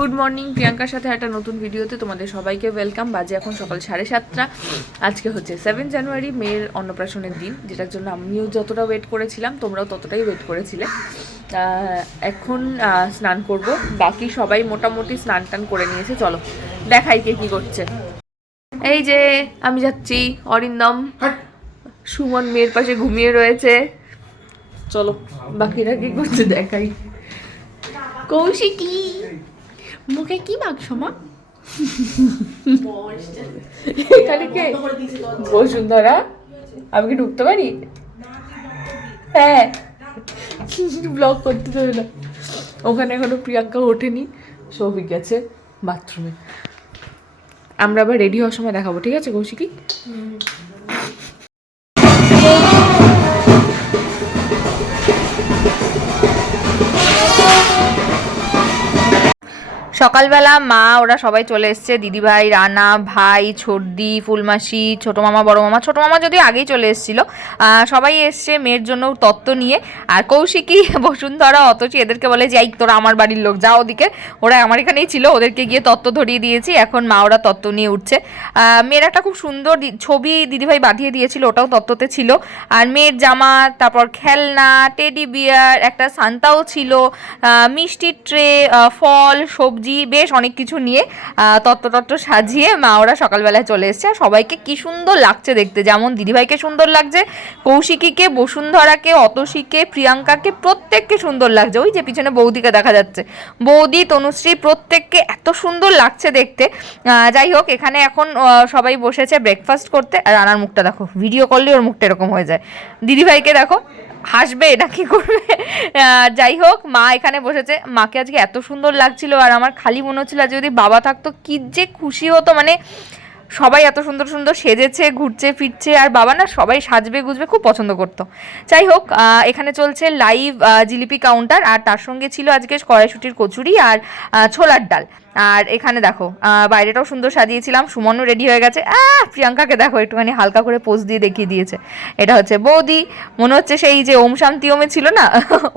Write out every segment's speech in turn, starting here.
Good morning, প্রিয়াঙ্কার সাথে একটা নতুন ভিডিওতে তোমাদের সবাইকে ওয়েলকাম। বাজে এখন সকাল 7:30। আজকে হচ্ছে 7 জানুয়ারি, মেয়ের অন্নপ্রাশনের দিন, যেটার জন্য আমিও যতটা ওয়েট করেছিলাম তোমরাও ততটাই ওয়েট করেছিলে। এখন স্নান করব, বাকি সবাই মোটামুটি স্নান টান করে নিয়েছে। চলো দেখাই কে কী করছে। এই যে আমি যাচ্ছি, অরিন্দম সুমন মেয়ের পাশে ঘুমিয়ে রয়েছে। চলো বাকিরা কি করছে দেখাই। কৌশিকী মুখে কি মাখছো মা? এখানে কে? বসুন্ধরা। আমি কি ঢুকতে পারি? হ্যাঁ, ব্লগ করতে দেবে না। ওখানে এখনো প্রিয়াঙ্কা ওঠেনি, সৌভিক গেছে বাথরুমে। আমরা আবার রেডি হওয়ার সময় দেখাবো, ঠিক আছে কৌশিকী? সকালবেলা মা ওরা সবাই চলে এসছে, দিদিভাই, রানা, ভাই, ছোটদি, ফুলমাসি, ছোটো মামা, বড় মামা। ছোটো মামা যদিও আগেই চলে এসেছিলো। সবাই এসছে মেয়ের জন্য তত্ত্ব নিয়ে। আর কৌশিকী, বসুন্ধরা, অতচি এদেরকে বলে যে এই তোরা আমার বাড়ির লোক, যা ওদিকে। ওরা আমার এখানেই ছিল, ওদেরকে গিয়ে তত্ত্ব ধরিয়ে দিয়েছি। এখন মা ওরা তত্ত্ব নিয়ে উঠছে। মেয়ের একটা খুব সুন্দর ছবি দিদিভাই বাঁধিয়ে দিয়েছিল, ওটাও তত্ত্বতে ছিল। আর মেয়ের জামা, তারপর খেলনা, টেডি বিয়ার, একটা সান্তাও ছিল, মিষ্টির ট্রে, ফল, সবজি, বেশ অনেক কিছু নিয়ে তত্ত্ব সাজিয়ে মা ওরা সকালবেলায় চলে এসছে। আর সবাইকে কি সুন্দর লাগছে দেখতে, যেমন দিদিভাইকে সুন্দর লাগছে, কৌশিকীকে, বসুন্ধরাকে, অতসীকে, প্রিয়াঙ্কাকে, প্রত্যেককে সুন্দর লাগছে। ওই যে পিছনে বৌদিকে দেখা যাচ্ছে, বৌদি, তনুশ্রী, প্রত্যেককে এত সুন্দর লাগছে দেখতে। যাই হোক, এখানে এখন সবাই বসেছে ব্রেকফাস্ট করতে। আর রানার মুখটা দেখো, ভিডিও করলে ওর মুখটা এরকম হয়ে যায়। দিদিভাইকে দেখো, হাসবে না কি করবে। যাই হোক, মা এখানে বসেছে। মাকে আজকে এত সুন্দর লাগছিল, আর আমার খালি মনে হচ্ছিল যদি বাবা থাকতো কি যে খুশি হতো। মানে সবাই এত সুন্দর সুন্দর সেজেছে, ঘুরছে ফিরছে, আর বাবা না সবাই সাজবে গুজবে খুব পছন্দ করতো। যাই হোক, এখানে চলছে লাইভ জিলিপি কাউন্টার, আর তার সঙ্গে ছিল আজকে কড়াইশুঁটির কচুরি আর ছোলার ডাল। আর এখানে দেখো বাইরেটাও সুন্দর সাজিয়েছিলাম, সুমনও রেডি হয়ে গেছে। প্রিয়াঙ্কাকে দেখো একটুখানি হালকা করে পোজ দিয়ে দেখিয়ে দিয়েছে। এটা হচ্ছে বৌদি, মনে হচ্ছে সেই যে ওম শান্তি ওমে ছিল না,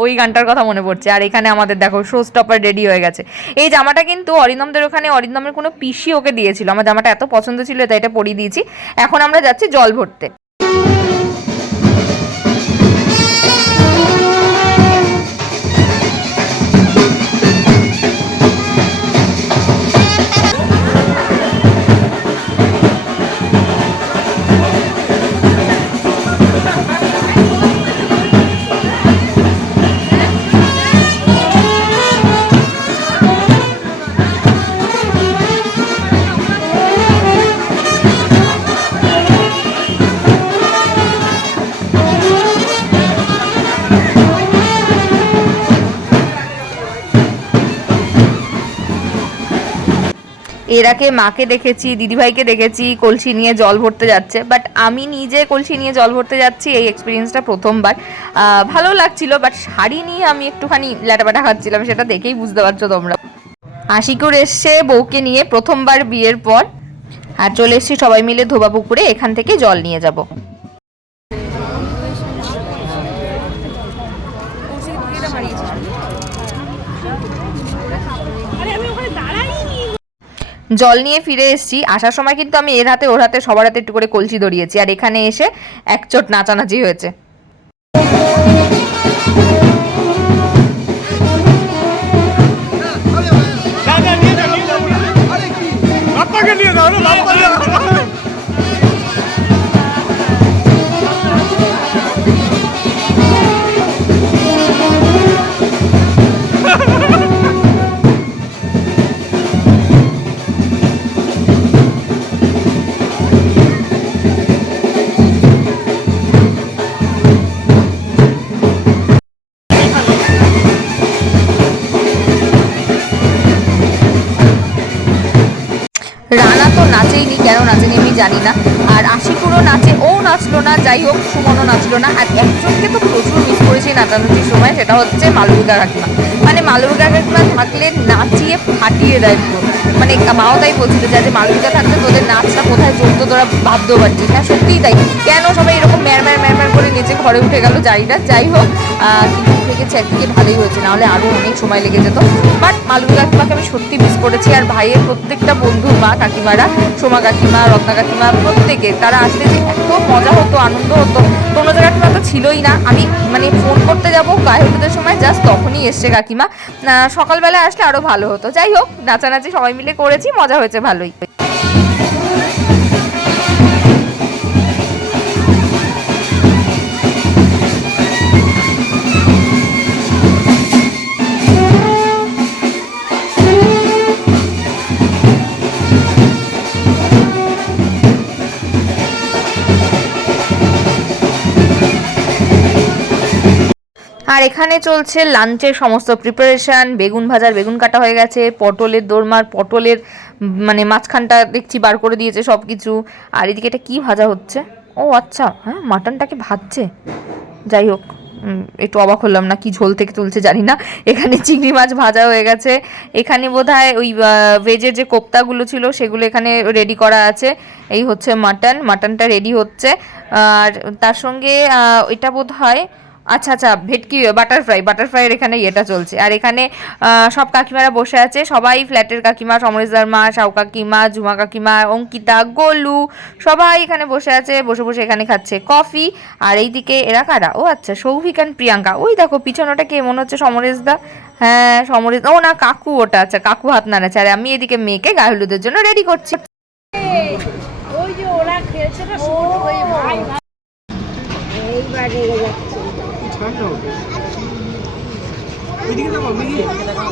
ওই গানটার কথা মনে পড়ছে। আর এখানে আমাদের দেখো শো স্টপার রেডি হয়ে গেছে। এই জামাটা কিন্তু অরিন্দমদের ওখানে অরিন্দমের কোনো পিসি ওকে দিয়েছিল, আমার জামাটা এত পছন্দ ছিল, তাই এটা পরিয়ে দিয়েছি। এখন আমরা যাচ্ছি জল ভরতে। এর আগে মাকে দেখেছি, দিদিভাইকে দেখেছি কলসি নিয়ে জল ভরতে যাচ্ছে, বাট আমি নিজে কলসি নিয়ে জল ভরতে যাচ্ছি, এই এক্সপিরিয়েন্সটা প্রথমবার। ভালো লাগছিল, বাট শাড়ি নিয়ে আমি একটুখানি ল্যাটাপাটা খাচ্ছিলাম, সেটা দেখেই বুঝতে পারছো তোমরা। আশিকুর এসছে বউকে নিয়ে প্রথমবার বিয়ের পর। আর চলে এসছি সবাই মিলে ধোবা পুকুরে, এখান থেকে জল নিয়ে যাব। জল নিয়ে ফিরে এসেছি। আসার সময় কিন্তু আমি এর হাতে ওর হাতে সবার হাতে একটু করে কলসি ধরিয়েছি, আর এখানে এসে একচোট নাচানাচি হয়েছে। রানা তো নাচেইনি, কেন নাচেনি আমি জানি না। আর আশিকুরও নাচে, ও নাচলো না। যাই হোক, সুমনও নাচলো না। আর একজনকে তো প্রচুর মিস করেছি নাচানাচির সময়, সেটা হচ্ছে মালবিকা কাকিমা। মানে মালবিকা কাকিমা থাকলে নাচিয়ে ফাটিয়ে দেয় পুরো। মানে মাও তাই বলছিল যে মালবিকা থাকতে তোদের নাচটা কোথায় চলতো তোরা ভাবতেও পারছিস। হ্যাঁ সত্যিই তাই, কেন সবাই এরকম ম্যার করে নেচে ঘরে উঠে গেল জানি না। যাই হোক কিন্তু থেকেছে একদিকে ভালোই হয়েছে, নাহলে আরও অনেক সময় লেগে যেত। বাট মালবিকা কাকিমাকে আমি সত্যি মিস করেছি। আর ভাইয়ের প্রত্যেকটা বন্ধুর মা কাকিমারা, সোমা কাকিমা, রত্না কাকিমা, প্রত্যেকের তারা আসলে যে এত মজা হতো, আনন্দ হতো। তনুজা কাকিমা তো ছিলই না, আমি মানে ফোন করতে যাবো গায়ে হলুদের সময় জাস্ট তখনই এসছে কাকিমা। সকালবেলা আসলে আরও ভালো হতো। যাই হোক নাচানাচি সবাই মিলে করেছি, মজা হয়েছে ভালোই। আর এখানে চলছে লাঞ্চের সমস্ত প্রিপারেশান। বেগুন ভাজার বেগুন কাটা হয়ে গেছে, পটলের দোরমার পটলের মানে মাঝখানটা দেখছি বার করে দিয়েছে সব কিছু। আর এদিকে এটা কী ভাজা হচ্ছে? ও আচ্ছা, হ্যাঁ মাটনটাকে ভাজছে। যাই হোক একটু অবাক হলাম, না কি ঝোল থেকে তুলছে জানি না। এখানে চিংড়ি মাছ ভাজা হয়ে গেছে। এখানে বোধহয় ওই ভেজের যে কোপ্তাগুলো ছিল সেগুলো এখানে রেডি করা আছে। এই হচ্ছে মাটনটা রেডি হচ্ছে। আর তার সঙ্গে এটা বোধহয় আচ্ছা ভেটকি বাটারফ্রাইয়ের এখানে ইয়েটা চলছে। আর এখানে সব কাকিমারা বসে আছে, সবাই ফ্ল্যাটের কাকিমা, সমরেশদার মা, সাউ কাকিমা, ঝুমা কাকিমা, অঙ্কিতা, গোলু, সবাই এখানে বসে আছে। বসে এখানে খাচ্ছে কফি। আর এইদিকে এরা কারা? ও আচ্ছা সৌভিক অ্যান্ড প্রিয়াঙ্কা। ওই দেখো পিছনটা কে মনে হচ্ছে? সমরেশদা। হ্যাঁ সমরেশ, ও না কাকু, ওটা আচ্ছা কাকু হাত নাড়াচ্ছে। আর আমি এদিকে মেয়েকে গায়ে হলুদের জন্য রেডি করছি। ওই যে ওরা খেলছে না ওই ভাই এইবার রেগে যাচ্ছে। ওইদিকে দেখো, ওইদিকে দেখো।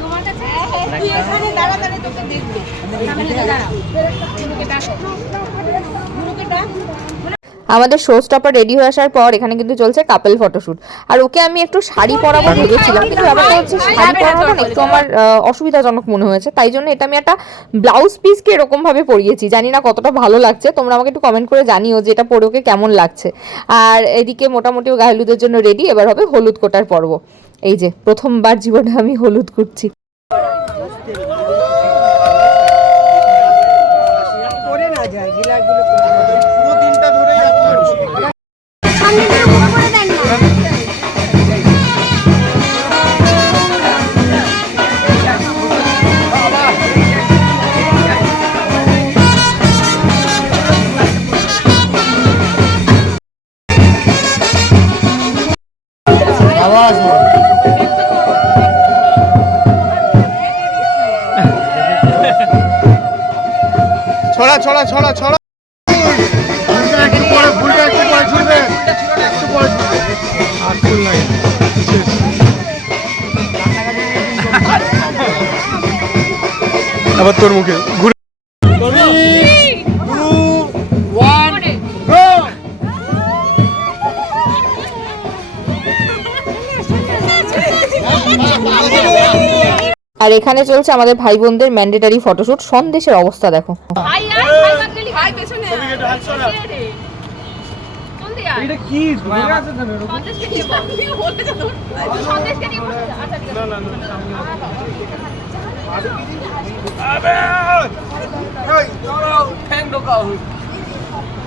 তোমার কাছে তুই এখানে দাঁড়া তোকে দেখবে। সামনে দাঁড়াও। গুরুকে ডাকো। গুরুকে ডাক। আমাদের শো স্টপার রেডি হয়ে আসার পর এখানে কিন্তু চলছে কাপেল ফটোশ্যুট। আর ওকে আমি একটু শাড়ি পরাবো ভেবেছিলাম, কিন্তু ব্যাপারটা হচ্ছে শাড়ি পরানোটা না একটু আমার অসুবিধাজনক মনে হয়েছে। তাই জন্য এটা আমি একটা ব্লাউজ পিসকে এরকমভাবে পরিয়েছি। জানি না কতটা ভালো লাগছে, তোমরা আমাকে একটু কমেন্ট করে জানিও যে এটা পরে ওকে কেমন লাগছে। আর এদিকে মোটামুটি গায়ে হলুদের জন্য রেডি। এবার হবে হলুদ কোটার পর্ব। এই যে প্রথমবার জীবনে আমি হলুদ করছি। ছড়া আবার তোর মুখে ঘুরে। আর এখানে চলছে আমাদের ভাই বোনদের ম্যান্ডেটারি ফটোশুট। সন্দেশের অবস্থা দেখো।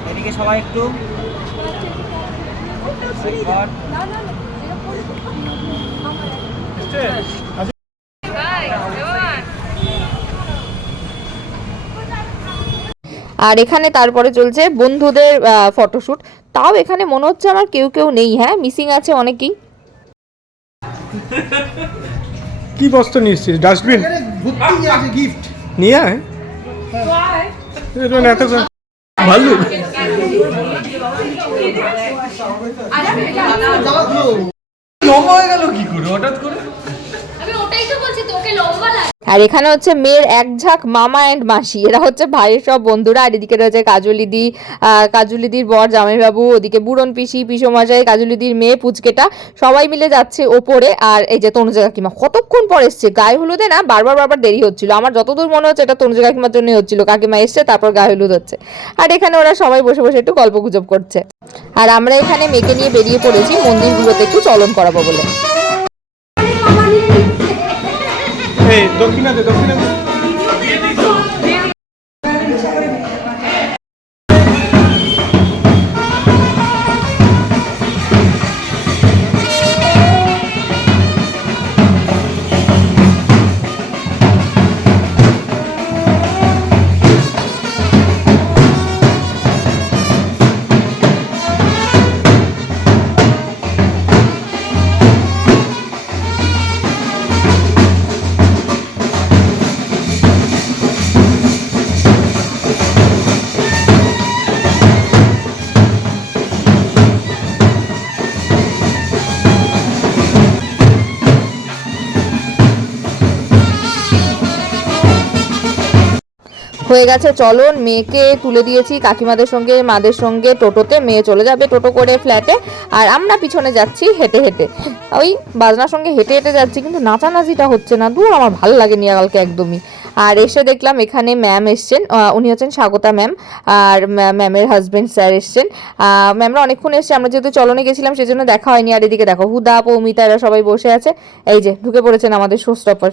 এদিকে সবাই একটু আর এখানে তারপরে চলছে বন্ধুদের ফটোশুট। তাও এখানে মনে হচ্ছে আমার কেউ নেই, হ্যাঁ মিসিং আছে অনেকেই। কি বস্তু নিয়ে এসছিস? ডাস্টবিন গিফট নিয়ে আয়। এত ভালো লম্বা হয়ে গেল কি করে হঠাৎ করে? আমি ওটাই তো বলছি তোকে লম্বা লাগে। আর এখানে হচ্ছে মেয়ের এক ঝাঁক মামা অ্যান্ড মাসি, এরা হচ্ছে ভাইয়ের সব বন্ধুরা। আর এদিকে রয়েছে কাজলিদি, কাজলিদির বর জামাইবাবু, ওদিকে বুড়ন পিসি, পিসমশাই, কাজলিদির মেয়ে পুচকেটা, সবাই মিলে যাচ্ছে ওপরে। আর এই যে তনুজা কাকিমা কতক্ষণ পর এসছে। গায়ে হলুদে না বারবার দেরি হচ্ছিল। আমার যতদূর মনে হচ্ছে এটা তনুজা কাকিমার জন্যই হচ্ছিল। কাকিমা এসছে তারপর গায়ে হলুদ হচ্ছে। আর এখানে ওরা সবাই বসে একটু গল্প গুজব করছে। আর আমরা এখানে মেয়েকে নিয়ে বেরিয়ে পড়েছি মন্দিরগুলোতে একটু চলন করাবো বলে। দক্ষিণা দে দক্ষিণা দে। হয়ে গেছে চলন, মেয়েকে তুলে দিয়েছি কাকিমাদের সঙ্গে মাদের সঙ্গে টোটোতে, মেয়ে চলে যাবে টোটো করে ফ্ল্যাটে, আর আমরা পিছনে যাচ্ছি হেঁটে হেঁটে। ওই বাজনার সঙ্গে হেঁটে হেঁটে যাচ্ছি, কিন্তু নাচানাচিটা হচ্ছে না, দূর আমার ভালো লাগেনি কালকে একদমই। আর এসে দেখলাম এখানে ম্যাম এসছেন, উনি হচ্ছেন স্বাগতা ম্যাম, আর ম্যামের হাজবেন্ড স্যার এসছেন। ম্যামরা অনেকক্ষণ এসছে, আমরা যেহেতু চলনে গেছিলাম সেজন্য দেখা হয়নি। আর এদিকে দেখো হুদা পৌমিতা এরা সবাই বসে আছে, এই যে ঢুকে পড়েছেন আমাদের show stopper.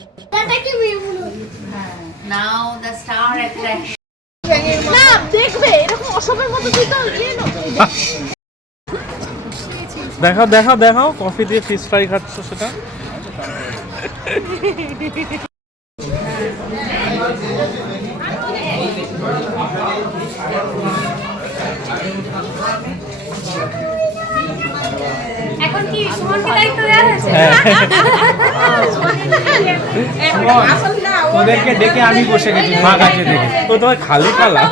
Now the star attraction. না দেখবে এরকম অসবের মতো তুই তো দেখাও দেখাও দেখাও, কফি দিয়ে ফিশ ফ্রাই খাচ্ছ সেটা। এখন কি সুমনকে দায়িত্ব দেওয়া হয়েছে? আসল না ওদেরকে ডেকে আমি বসে গেছি মা কাছে দেখে। তো তোমার খালি খালা।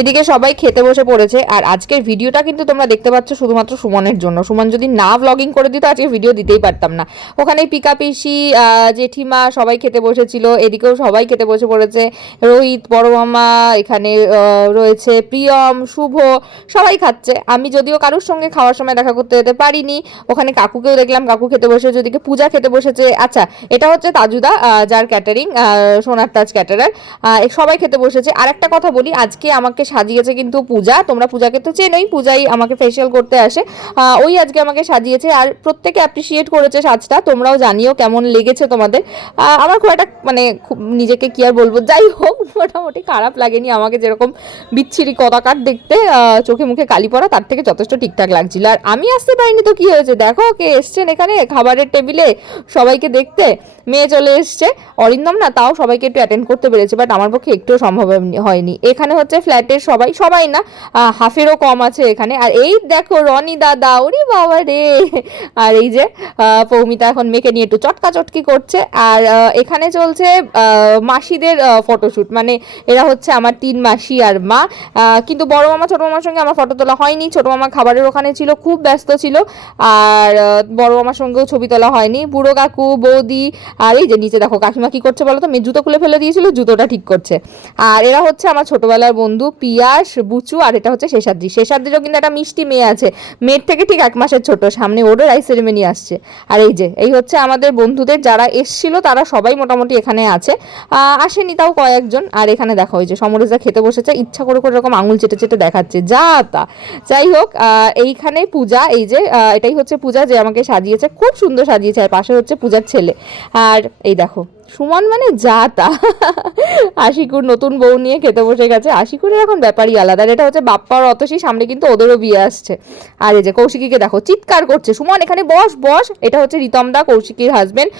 এদিকে সবাই খেতে বসে পড়েছে। আর আজকের ভিডিওটা কিন্তু তোমরা দেখতে পাচ্ছ শুধুমাত্র সুমনের জন্য। সুমন যদি না ব্লগিং করে দিত আজকে ভিডিও দিতেই পারতাম না। ওখানে পিকা পিসি, জেঠিমা সবাই খেতে বসেছিল, এদিকেও সবাই খেতে বসে পড়েছে। রোহিত, বড় মামা এখানে রয়েছে, প্রিয়ম, শুভ সবাই খাচ্ছে। আমি যদিও কারোর সঙ্গে খাওয়ার সময় দেখা করতে যেতে পারিনি। ওখানে কাকুকেও দেখলাম, কাকু খেতে বসেছে, ওদিকে পূজা খেতে বসেছে। আচ্ছা, এটা হচ্ছে তাজুদা, যার ক্যাটারিং, সোনার তাজ ক্যাটারার, সবাই খেতে বসেছে। আর একটা কথা বলি, আজকে আমাকে সাজিয়েছে কিন্তু পূজা। তোমরা পূজাকে তো চেনোই, পূজাই আমাকে ফেসিয়াল করতে আসে, ওই আজকে আমাকে সাজিয়েছে। আর প্রত্যেকে অ্যাপ্রিসিয়েট করেছে সাজটা, তোমরাও জানিও কেমন লেগেছে তোমাদের। আমার খুব একটা মানে খুব নিজেকে কি আর বলবো, যাই হোক মোটামুটি খারাপ লাগেনি। আমাকে যেরকম বিচ্ছিরি কদাকার দেখতে, চোখে মুখে কালি পড়া, তার থেকে যথেষ্ট ঠিকঠাক লাগছিল। আর আমি আসতে পারিনি তো কি হয়েছে, দেখো কে এসছেন এখানে খাবারের টেবিলে সবাইকে দেখতে। মেয়ে চলে এসছে, অরিন্দম না তাও সবাইকে একটু অ্যাটেন্ড করতে পেরেছে, বাট আমার পক্ষে একটুও সম্ভব হয়নি। এখানে হচ্ছে ফ্ল্যাটের সবাই না, হাফেরও কম আছে এখানে। আর এই দেখো রনি দাদা, ওরে বাবা রে। আর এই যে পৌমিতা এখন মেয়েকে নিয়ে একটু চটকাচটকি করছে। আর এখানে চলছে মাসিদের ফটোশ্যুট, মানে এরা হচ্ছে আমার 3 মাসি আর মা। কিন্তু বড় মামা ছোট মামার সঙ্গে আমার ফটো তোলা হয়নি, ছোট মামা খাবারের ওখানে ছিল, খুব ব্যস্ত ছিল। আর বড় মামার সঙ্গেও ছবি তোলা হয়নি। বুড়ো কাকু, বৌদি, আর এই যে নিচে দেখো কাকিমা কি করছে বলো তো, মেয়ে জুতো খুলে ফেলে দিয়েছিল, জুতোটা ঠিক করছে। আর এরা হচ্ছে আমার ছোটবেলার বন্ধু পিয়াস, বুচু, আর এটা হচ্ছে শেষাদ্রিরও কিন্তু একটা মিষ্টি মেয়ে আছে, মেয়ের থেকে ঠিক 1 মাসের ছোট, সামনে ওরও রাইস সেরেমনি আসছে। আর এই হচ্ছে আমাদের বন্ধুদের যারা এসছিল, তারা সবাই মোটামুটি এখানে আছে, আসেনি তাও কয়েকজন। আর এখানে দেখো ওই যে সমরেশদা খেতে বসেছে, ইচ্ছা করে করে এরকম আঙুল চেটে চেটে দেখাচ্ছে যা তা। যাই হোক, এইখানে পূজা, এই যে এটাই হচ্ছে পূজা যে আমাকে সাজিয়েছে, খুব সুন্দর সাজিয়েছে। আর পাশে হচ্ছে পূজার ছেলে। আর এই দেখো সুমন মানে যা তা। আশিকুর নতুন বউ নিয়ে খেতে বসে গেছে, আশিকুরের এখন ব্যাপারই আলাদা। আর এটা হচ্ছে বাপ্পা আর অতসী, সামনে কিন্তু ওদেরও বিয়ে আসছে। আর এই যে কৌশিকীকে দেখো চিৎকার করছে, সুমন এখানে বস বস। এটা হচ্ছে রিতম দা, কৌশিকীর হাজবেন্ড।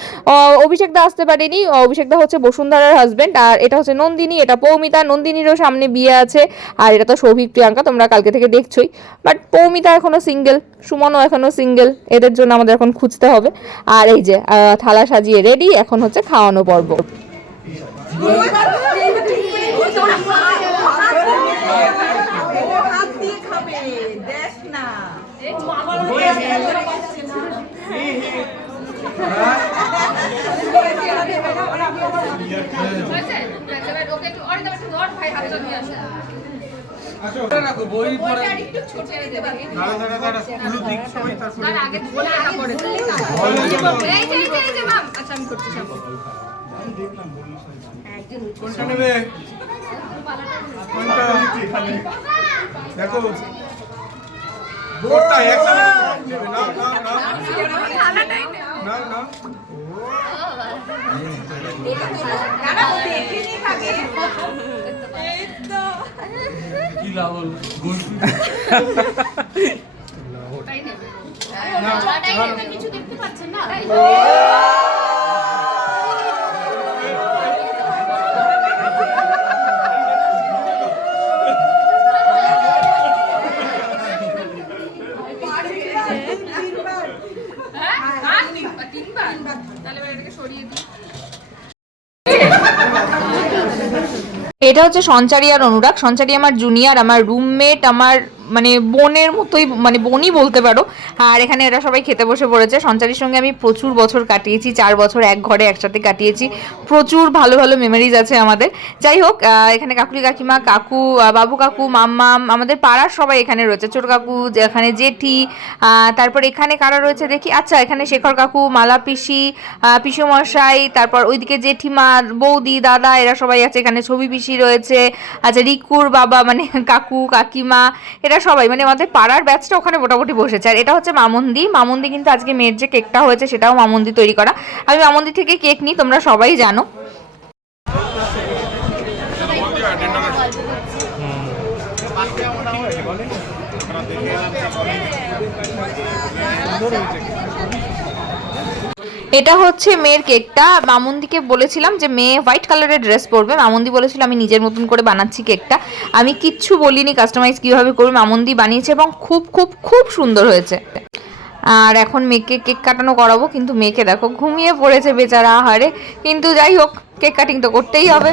অভিষেক দা আসতে পারেনি, অভিষেক দা হচ্ছে বসুন্ধরার হাজবেন্ড। আর এটা হচ্ছে নন্দিনী, এটা পৌমিতা, নন্দিনীরও সামনে বিয়ে আছে। আর এটা তো সৌভিক প্রিয়াঙ্কা, তোমরা কালকে থেকে দেখছোই। বাট পৌমিতা এখনো সিঙ্গেল, সুমনও এখনো সিঙ্গেল, এদের জন্য আমাদের এখন খুঁজতে হবে। আর এই যে থালা সাজিয়ে রেডি, এখন হচ্ছে খাওয়ানো পর্ব। দেখো না কিছু দেখতে পাচ্ছেন না। এটা হচ্ছে সঞ্চারী আর অনুরাগ। সঞ্চারী আমার জুনিয়র, আমার রুমমেট, আমার মানে বোনের মতোই, মানে বোনই বলতে পারো। আর এখানে এরা সবাই খেতে বসে পড়েছে। সঞ্চারীর সঙ্গে আমি প্রচুর বছর কাটিয়েছি, 4 বছর এক ঘরে একসাথে কাটিয়েছি, প্রচুর ভালো ভালো মেমোরিজ আছে আমাদের। যাই হোক, এখানে কাকুলি কাকিমা, কাকু, বাবু কাকু, মাম্মাম, আমাদের পাড়ার সবাই এখানে রয়েছে। ছোট কাকু, এখানে জেঠি, তারপর এখানে কারা রয়েছে দেখি, আচ্ছা এখানে শেখর কাকু, মালা পিসি, পিসুমশাই, তারপর ওইদিকে জেঠিমা, বৌদি, দাদা, এরা সবাই আছে। এখানে ছবি পিসি রয়েছে, আচ্ছা রিকুর বাবা মানে কাকু কাকিমা, এরা সবাই মানে আমাদের পাড়ার ব্যাচটা ওখানে মোটামুটি বসেছে। আর এটা হচ্ছে মামন্দি। মামন্দি কিন্তু আজকে মেয়ের যে কেকটা হয়েছে সেটাও মামন্দি তৈরি করা। আমি মামন্দি থেকে কেক নিই, তোমরা সবাই জানো। এটা হচ্ছে মেয়ের কেকটা। মামুন্দিকে বলেছিলাম যে মেয়ে হোয়াইট কালারের ড্রেস পরবে। মামুন্দি বলেছিল আমি নিজের মতন করে বানাচ্ছি কেকটা, আমি কিচ্ছু বলিনি কাস্টমাইজ কীভাবে করবে, মামুন্দি বানিয়েছে এবং খুব খুব খুব সুন্দর হয়েছে। আর এখন মেয়েকে কেক কাটানো করাবো, কিন্তু মেয়েকে দেখো ঘুমিয়ে পড়েছে বেচারা আহারে। কিন্তু যাই হোক, কেক কাটিং তো করতেই হবে।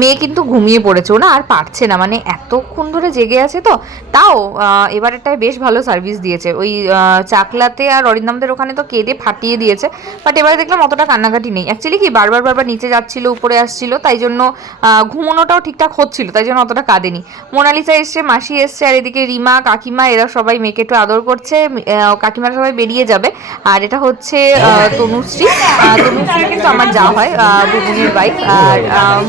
মেয়ে কিন্তু ঘুমিয়ে পড়েছে, ও না আর পারছে না, মানে এতক্ষণ ধরে জেগে আছে। তো তাও এবারেরটায় বেশ ভালো সার্ভিস দিয়েছে। ওই চাকলাতে আর অরিন্দমদের ওখানে তো কেঁদে ফাটিয়ে দিয়েছে, বাট এবারে দেখলাম অতটা কান্নাকাটি নেই। অ্যাকচুয়ালি কি বারবার নিচে যাচ্ছিল, উপরে আসছিল, তাই জন্য ঘুমোনোটাও ঠিকঠাক হচ্ছিল, তাই জন্য অতটা কাঁদেনি। মোনালিসা এসছে, মাসি এসছে, আর এদিকে রিমা, কাকিমা, এরা সবাই মেয়েকে একটু আদর করছে। কাকিমারা সবাই বেরিয়ে যাবে। আর এটা হচ্ছে তনুশ্রী। তনুশ্রী কিন্তু আমার যা হয়, বুবুনের বাইক। আর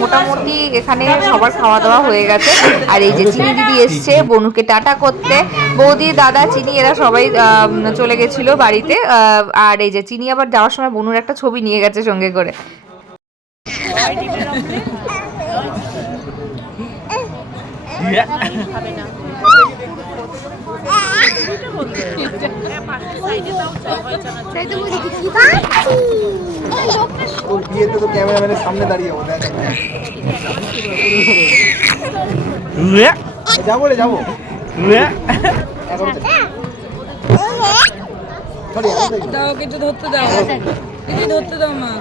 মোটামুটি এখানে সবার খাওয়া দাওয়া হয়ে গেছে। আর এই যে চিনি দিদি এসছে বনুকে টাটা করতে, বৌদি, দাদা, চিনি এরা সবাই চলে গেছিল বাড়িতে। আর এই যে চিনি আবার যাওয়ার সময় বনুর একটা ছবি নিয়ে গেছে সঙ্গে করে। বিয়েতে তো ক্যামেরাম্যানের সামনে দাঁড়িয়ে যাবো রে যাবো দাও, কিছু ধরতে দাও, কিছু ধরতে দাও মা।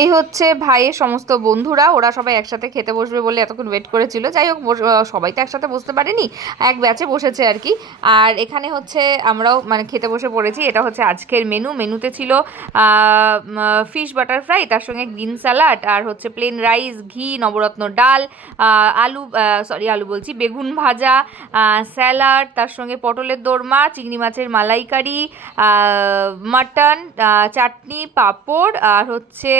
এই হচ্ছে ভাইয়ের সমস্ত বন্ধুরা, ওরা সবাই একসাথে খেতে বসবে বলে এতক্ষণ ওয়েট করেছিল। যাই হোক, সবাই তো একসাথে বসতে পারেনি, এক ব্যাচে বসেছে আর কি। আর এখানে হচ্ছে আমরাও মানে খেতে বসে পড়েছি। এটা হচ্ছে আজকের মেনু। মেনুতে ছিল ফিশ বাটার ফ্রাই, তার সঙ্গে গ্রিন স্যালাড, আর হচ্ছে প্লেন রাইস, ঘি, নবরত্ন ডাল, আলু বলছি, বেগুন ভাজা, স্যালাড, তার সঙ্গে পটলের দোরমা, চিংড়ি মাছের মালাইকারি, মাটন, চাটনি, পাঁপড়, আর হচ্ছে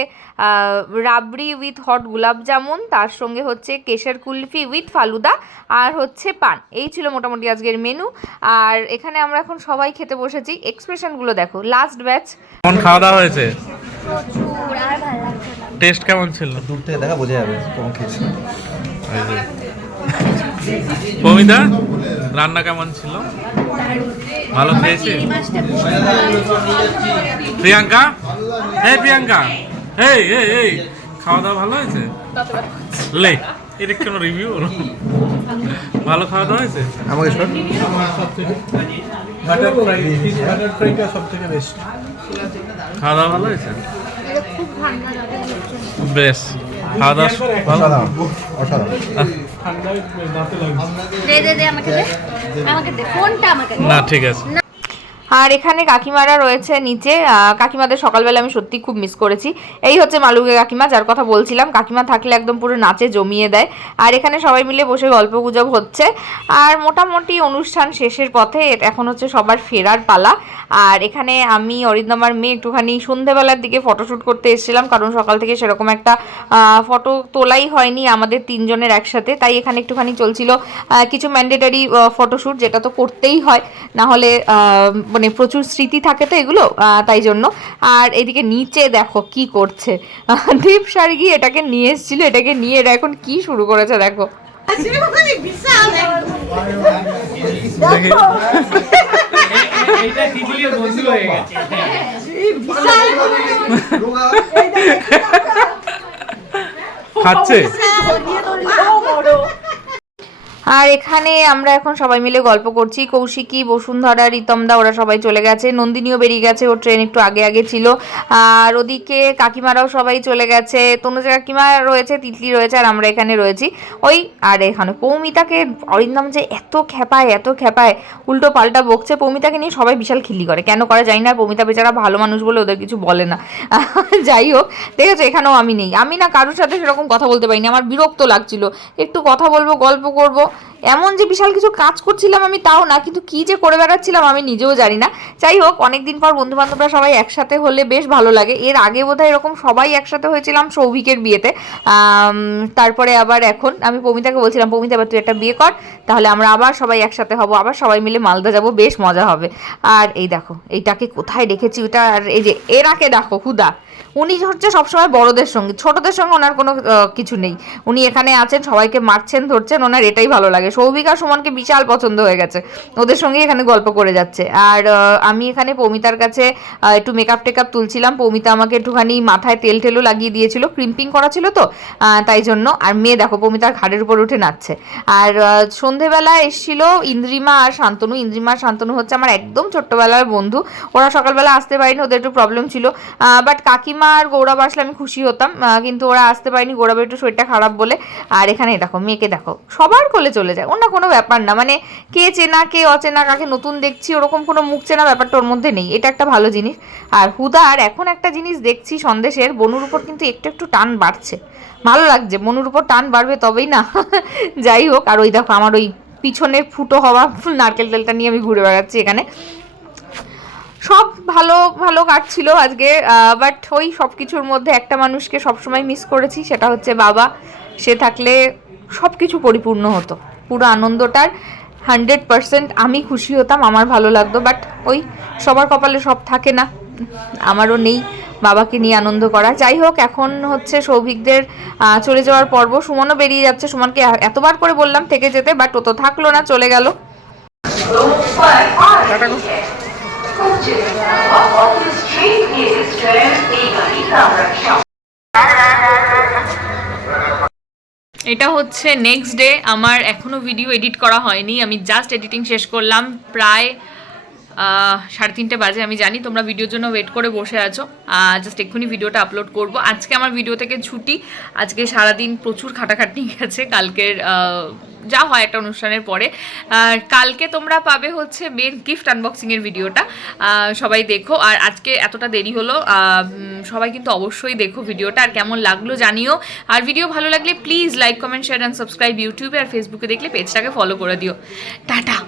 রাবড়ি উইথ হট গোলাপ জামুন, তার সঙ্গে হচ্ছে কেশর কুলফি উইথ ফালুদা, আর হচ্ছে পান। এই ছিল মোটামুটি আজকের মেনু। আর এখানে আমরা এখন সবাই খেতে বসেছি। এক্সপ্রেশনগুলো দেখো, লাস্ট ব্যাচ। কেমন খাওয়া দাওয়া হয়েছে? প্রচুর, আর ভালো লাগছে না। টেস্ট কেমন ছিল? দূর থেকে দেখা বোঝা যাবে কেমন খেয়েছি। পমিতা রান্না কেমন ছিল? ভালো খেয়েছি। প্রিয়াঙ্কা, এই প্রিয়াঙ্কা, এই এই এই খাওয়া দাওয়া ভালো হয়েছে? লে এটা কোনো রিভিউ হলো? ভালো খাওয়া দাওয়া হয়েছে? আমাকে শোন, বাটার ফ্রাই, ফিশ বাটার ফ্রাইটা সব থেকে বেস্ট। খাওয়া দাওয়া ভালো হয়েছে? বেশ, খাওয়া দাওয়া ভালো। অসাধারণ অসাধারণ। ঠান্ডায় দাঁতে লাগছে। দে আমাকে দে ফোনটা আমাকে দে। না ঠিক আছে। আর এখানে কাকিমারা রয়েছে নিচে। কাকিমাদের সকালবেলা আমি সত্যি খুব মিস করেছি। এই হচ্ছে মালুকে কাকিমা, যার কথা বলছিলাম। কাকিমা থাকলে একদম পুরো নাচে জমিয়ে দেয়। আর এখানে সবাই মিলে বসে গল্প গুজব হচ্ছে। আর মোটামুটি অনুষ্ঠান শেষের পথে। এখন হচ্ছে সবার ফেরার পালা। আর এখানে আমি অরিন্দমার মেয়ে একটুখানি সন্ধেবেলার দিকে ফটোশ্যুট করতে এসেছিলাম, কারণ সকাল থেকে সেরকম একটা ফটো তোলাই হয়নি আমাদের তিনজনের একসাথে। তাই এখানে একটুখানি চলছিল কিছু ম্যান্ডেটারি ফটোশ্যুট, যেটা তো করতেই হয়, না হলে মানে প্রচুর স্মৃতি থাকে তো এগুলো, তাই জন্য। আর এদিকে নিচে দেখো কি করছে দীপ সার্গি, এটাকে নিয়ে এসেছিল, এটাকে নিয়ে এরা এখন কি শুরু করেছে দেখো। খাচ্ছে। আর এখানে আমরা এখন সবাই মিলে গল্প করছি। কৌশিকী, বসুন্ধরা, রিতমদা ওরা সবাই চলে গেছে। নন্দিনীও বেরিয়ে গেছে, ওর ট্রেন একটু আগে আগে ছিল। আর ওদিকে কাকিমারাও সবাই চলে গেছে। তনুজা কাকিমা রয়েছে, তিতলি রয়েছে, আর আমরা এখানে রয়েছি। ওই আর এখানে পৌমিতাকে অরিন্দম যে এত খেপায় উল্টো পাল্টা বকছে। পৌমিতাকে নিয়ে সবাই বিশাল খিল্লি করে, কেন করে জানি না। পৌমিতা বেচারা ভালো মানুষ বলে ওদের কিছু বলে না। যাই হোক, দেখেছো এখানেও আমি নেই। আমি না কারোর সাথে সেরকম কথা বলতে পারিনি, আমার বিরক্ত লাগছিল। একটু কথা বলবো, গল্প করব, এমন যে বিশাল কিছু কাজ করছিলাম আমি তাও না, কিন্তু কি যে করে বেড়াচ্ছিলাম আমি নিজেও জানি না। যাই হোক, অনেকদিন পর বন্ধু বান্ধবরা সবাই একসাথে হলে বেশ ভালো লাগে। এর আগে বোধহয় এরকম সবাই একসাথে হয়েছিলাম সৌভিকের বিয়েতে। তারপরে আবার এখন আমি পৌমিতাকে বলছিলাম, পৌমিতা এবার তুই একটা বিয়ে কর, তাহলে আমরা আবার সবাই একসাথে হব, আবার সবাই মিলে মালদা যাব, বেশ মজা হবে। আর এই দেখো এইটাকে কোথায় রেখেছি ওটা। আর এই যে এরাকে দেখো হুদা, উনি হচ্ছে সবসময় বড়দের সঙ্গে, ছোটদের সঙ্গে ওনার কোনো কিছু নেই। উনি এখানে আছেন, সবাইকে মারছেন ধরছেন, ওনার এটাই ভালো লাগে। সৌভিক আর সুমনকে বিশাল পছন্দ হয়ে গেছে, ওদের সঙ্গে এখানে গল্প করে যাচ্ছে। আর আমি এখানে পৌমিতার কাছে একটু মেকআপ টেকআপ তুলছিলাম। পৌমিতা আমাকে একটুখানি মাথায় তেল টেলও লাগিয়ে দিয়েছিল, ক্রিম্পিং করা ছিল তো, তাই জন্য। আর মেয়ে দেখো পৌমিতার ঘাড়ের উপর উঠে নাচছে। আর সন্ধেবেলা এসেছিল ইন্দ্রিমা আর শান্তনু। ইন্দ্রিমা আর শান্তনু হচ্ছে আমার একদম ছোট্টবেলার বন্ধু। ওরা সকালবেলা আসতে পারেনি, ওদের একটু প্রবলেম ছিল। বাট কাকিমা আর গৌরব আসলে আমি খুশি হতাম, কিন্তু ওরা আসতে পারেনি, গৌরবের একটু শরীরটা খারাপ বলে। আর এখানে দেখো মেয়েকে দেখো, সবার কোলে চলে যায়, ওর না কোনো ব্যাপার না। মানে কে চেনা কে অচেনা, কাকে নতুন দেখছি, ওরকম কোনো মুখ চেনা ব্যাপারটা ওর মধ্যে নেই, এটা একটা ভালো জিনিস। আর হুদার এখন একটা জিনিস দেখছি সন্দেশের, বনুর উপর কিন্তু একটু একটু টান বাড়ছে, ভালো লাগছে। বনুর উপর টান বাড়বে তবেই না। যাই হোক, আর ওই দেখো আমার ওই পিছনে ফুটো হওয়া নারকেল তেলটা নিয়ে আমি ঘুরে বেড়াচ্ছি এখানে। সব ভালো ভালো কাটছিল আজকে, বাট ওই সব কিছুর মধ্যে একটা মানুষকে সবসময় মিস করেছি, সেটা হচ্ছে বাবা। সে থাকলে সব কিছু পরিপূর্ণ হতো, পুরো আনন্দটার 100% আমি খুশি হতাম, আমার ভালো লাগতো। বাট ওই সবার কপালে সব থাকে না, আমারও নেই বাবাকে নিয়ে আনন্দ করা। যাই হোক, এখন হচ্ছে সৌভিকদের চলে যাওয়ার পর্ব। সুমনও বেরিয়ে যাচ্ছে, সুমনকে এতবার করে বললাম থেকে যেতে, বাট ও তো থাকলো না, চলে গেল। এটা হচ্ছে নেক্সট ডে। আমার এখনও ভিডিও এডিট করা হয়নি, আমি জাস্ট এডিটিং শেষ করলাম। প্রায় 3:30 বাজে। আমি জানি তোমরা ভিডিওর জন্য ওয়েট করে বসে আছো, জাস্ট এক্ষুনি ভিডিওটা আপলোড করব। আজকে আমার ভিডিও থেকে ছুটি, আজকে সারাদিন প্রচুর খাটাখাটনি গেছে কালকের যা হয় একটা অনুষ্ঠানের পরে। কালকে তোমরা পাবে হচ্ছে মেন গিফট আনবক্সিংয়ের ভিডিওটা, সবাই দেখো। আর আজকে এতটা দেরি হলো, সবাই কিন্তু অবশ্যই দেখো ভিডিওটা, আর কেমন লাগলো জানিও। আর ভিডিও ভালো লাগলে please like comment share and subscribe. ইউটিউবে আর ফেসবুকে দেখলে পেজটাকে ফলো করে দিও। টাটা।